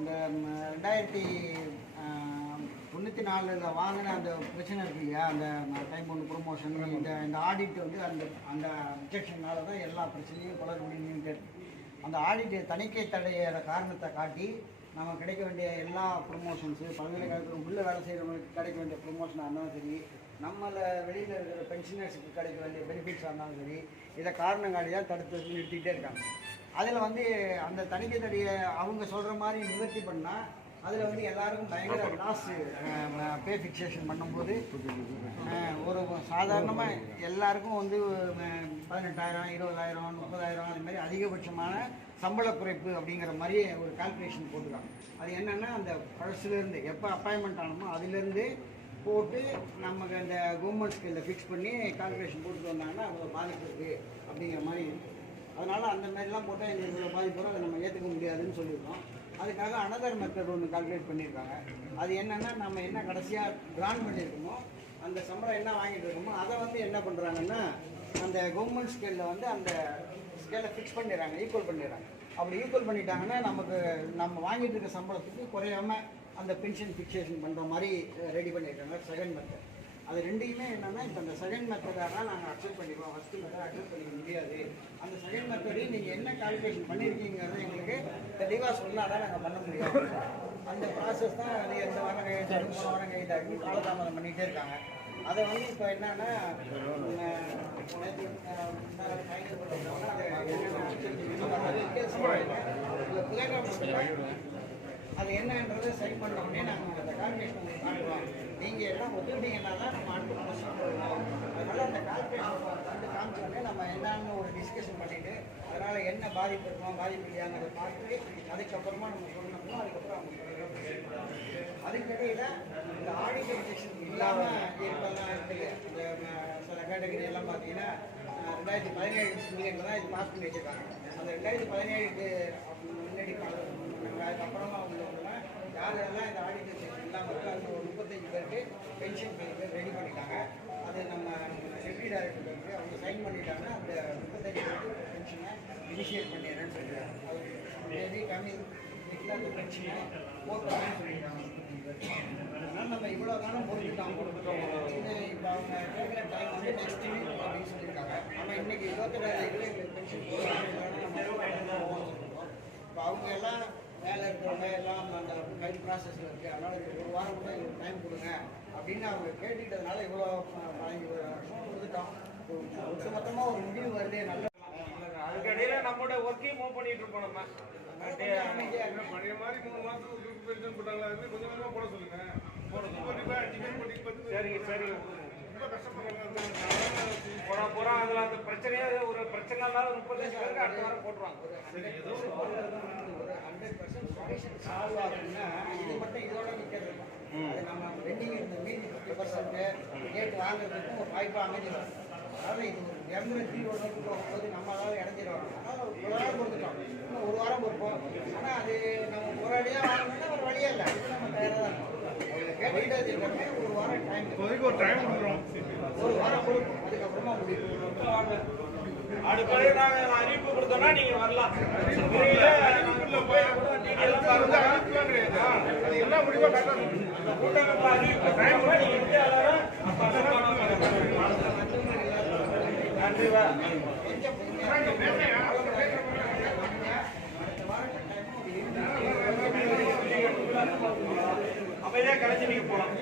இந்த ரெண்டாயிரத்தி தொண்ணூற்றி நாலில் வாங்கின அந்த பிரச்சனை இருக்கு இல்லையா? அந்த டைம் ஒன்று ப்ரொமோஷன் இந்த இந்த ஆடிட் வந்து அந்த அந்த அப்ஜெக்ஷனால தான் எல்லா பிரச்சனையும் குளறுபடி இருக்கு அந்த ஆடிட் தணிக்கை தடையிற காரணத்தை காட்டி நம்ம கிடைக்க வேண்டிய எல்லா ப்ரொமோஷன்ஸு பல்கலைக்கழகத்தில் உள்ள வேலை செய்கிறவங்களுக்கு கிடைக்க வேண்டிய ப்ரொமோஷனாக இருந்தாலும் சரி நம்மளை வெளியில் இருக்கிற பென்ஷனர்ஸுக்கு கிடைக்க வேண்டிய பெனிஃபிட்ஸாக இருந்தாலும் சரி இதை காரணம் காட்டி தான் தடுத்து நிறுத்திக்கிட்டே இருக்காங்க. அதில் வந்து அந்த தணிக்கை தடையை அவங்க சொல்கிற மாதிரி நிவர்த்தி பண்ணால் அதில் வந்து எல்லாருக்கும் பயங்கர லாஸ் பே ஃபிக்ஸேஷன் பண்ணும்போது ஒரு சாதாரணமாக எல்லாருக்கும் வந்து பதினெட்டாயிரம் இருபதாயிரம் முப்பதாயிரம் அது மாதிரி அதிகபட்சமான சம்பள குறைப்பு அப்படிங்கிற மாதிரி ஒரு கால்குலேஷன் போட்டுருக்காங்க. அது என்னென்னா அந்த பழசுலேருந்து எப்போ அப்பாயின்மெண்ட் ஆனமோ அதுலேருந்து போட்டு நமக்கு அந்த கவர்மெண்ட் ஸ்கேலில் ஃபிக்ஸ் பண்ணி கால்குலேஷன் போட்டுட்டு வந்தாங்கன்னா அவ்வளோ பாதிப்பு இருக்குது அப்படிங்கிற மாதிரி இருக்குது அதனால் அந்த மாதிரிலாம் போட்டால் எங்களுக்கு இவ்வளோ பாதிப்பு அதை நம்ம ஏற்றுக்க முடியாதுன்னு சொல்லியிருக்கோம். அதுக்காக அனதர் மெத்தட் ஒன்று கால்குலேட் பண்ணியிருக்காங்க. அது என்னென்னா நம்ம என்ன கடைசியாக கிராண்ட் பண்ணியிருக்கோமோ அந்த சம்பளம் என்ன வாங்கிட்டு இருக்கோமோ அதை வந்து என்ன பண்ணுறாங்கன்னா அந்த கவர்மெண்ட் ஸ்கேலில் வந்து அந்த ஸ்கேலை ஃபிக்ஸ் பண்ணிடுறாங்க ஈக்குவல் பண்ணிடுறாங்க. அப்படி ஈக்குவல் பண்ணிட்டாங்கன்னா நமக்கு நம்ம வாங்கிட்டு இருக்க சம்பளத்துக்கு குறையாம அந்த பென்ஷன் ஃபிக்ஸேஷன் பண்ணுற மாதிரி ரெடி பண்ணியிருக்காங்க செகண்ட் மெத்தட் அது ரெண்டையுமே என்னென்னா இப்போ அந்த செகண்ட் மெத்தடாக நாங்கள் அக்செப்ட் பண்ணிக்கிறோம் ஃபஸ்ட்டு மெத்தட் அக்செப்ட் பண்ணிக்க முடியாது. அந்த செகண்ட் மெத்தடையும் நீங்கள் என்ன கால்குலேஷன் பண்ணியிருக்கீங்கிறது எங்களுக்கு தெளிவாக சொன்னால் தான் நாங்கள் பண்ண முடியாது அந்த ப்ராசஸ் தான் அது எந்த வாரம் கையெழுத்தாகி மூணு வாரம் கையெழுத்தாகி காலதாமதம் பண்ணிகிட்டே இருக்காங்க. அதை வந்து இப்போ என்னன்னா அது என்னன்றதை சரி பண்ண உடனே நாங்கள் அந்த கால்குலேஷன் உங்களுக்கு நீங்கள் எல்லாம் ஒத்துக்கிட்டீங்கன்னா தான் நம்ம அடுத்த அந்த கால்குலேஷன் வந்து காமிச்சோடனே நம்ம என்னன்னு ஒரு டிஸ்கஷன் பண்ணிவிட்டு அதனால் என்ன பாதிப்பு இருக்குமா பாதிப்பு இல்லையாங்கிறத பார்த்து அதுக்கப்புறமா நம்ம சொல்லணுமோ அதுக்கப்புறம் அவங்க சொல்லுறோம் அதுக்கிடையில் இந்த ஆடிட்டர் செக்ஷன் இல்லாமல் இருப்பெல்லாம் இருக்குது இந்த சில கேட்டகரி எல்லாம் பார்த்தீங்கன்னா ரெண்டாயிரத்தி பதினேழு மில்லியனில் தான் இது பாஸ் பண்ணி வச்சிருக்காங்க. அந்த ரெண்டாயிரத்தி பதினேழுக்கு முன்னாடி காலம் அதுக்கப்புறமா உள்ளவங்களாம் யாரெல்லாம் இந்த ஆடிட்டர் செக்ஷன் இல்லாமல் இருக்கோ அந்த ஒரு முப்பத்தஞ்சு பேருக்கு பென்ஷன் பேருக்கு ரெடி பண்ணிட்டாங்க அது நம்ம செக்ரட்டரி டைரக்டர் இருக்கு அவங்க சைன் பண்ணிட்டாங்கன்னா அந்த முப்பத்தஞ்சு பேருக்கு பென்ஷனை இனிஷியேட் பண்ணிடுறேன்னு சொல்லிடுறாங்க அது மேபி கம்மிங் வீக்கில் அந்த பென்ஷனை போட்டாங்கன்னு சொல்லிடுறாங்க அதனால நம்ம இவ்வளோ காலம் பொறுத்துட்டோம் கொடுத்துட்டோம் இது இப்போ அவங்க கேட்குற டைம் வந்து நெக்ஸ்ட் வீக் அப்படின்னு சொல்லியிருக்காங்க. நம்ம இன்னைக்கு இருபத்தெட்டாவது இதில் எங்களுக்கு பென்ஷன் போடுறாங்க இப்போ அவங்க எல்லாம் வேலை இருக்கிறவங்க எல்லாம் அந்த கை ப்ராசஸில் இருக்குது அதனால் ஒரு வாரம் கூட எங்களுக்கு டைம் கொடுங்க அப்படின்னு அவங்க கேட்டுக்கிட்டதுனால இவ்வளோ ப- பதினஞ்சு வருஷம் கொடுத்துட்டோம் ஒட்டு மொத்தமாக ஒரு முடிவு வருது நல்ல அதுக்கடையில நம்மளோட ஒர்க்கையும் மூவ் பண்ணிட்டு இருப்போம் நம்ம. பழைய மாதிரி மூணு மாசத்துக்கு குரூப் பென்ஷன் போட்டாங்களா அது கொஞ்சம் கொஞ்சமா போட சொல்லுங்க. சரிங்க சரிங்க. போனா போறோம் அதுல அந்த பிரச்சனையே ஒரு பிரச்சனை இல்லாத முப்பத்தஞ்சு பேருக்கு அடுத்த வாரம் போட்டுருவாங்க. பர்சன்ட் இது மட்டும் இதோட நிற்கிறது அது நம்ம மீதி ஃபிஃப்டி பர்சன்ட் கேட்டு வாங்குறதுக்கும் ஒரு வாய்ப்பாக அமைஞ்சிடும். அதாவது எமர்ஜென்சி ஒரு நோட்டு போகும்போது நம்மளால இடைஞ்சிட வரோம் அதனால ஒரு வாரம் கொடுத்துட்டோம் இன்னும் ஒரு வாரம் கொடுப்போம் ஆனால் அது நம்ம ஒரு வாங்கணும்னா ஒரு வழியே இல்லை. நம்ம தயாராக தான் ஒரு வாரம் டைம் ஒரு டைம் கொடுக்குறோம். ஒரு வாரம் கொடுப்போம் அதுக்கப்புறமா முடியும். அறிவிப்பு கொடுத்தோம்னா நீங்க வரலாம். விரைவில் போய் எல்லாம் பாருங்க அறிவிப்புலாம் கிடையாது. அது முடிவோ கூட்டமைப்பு அறிவிப்பு டைம் நீங்க அப்ப அமைதியா கலைச்சு நீங்க போலாம்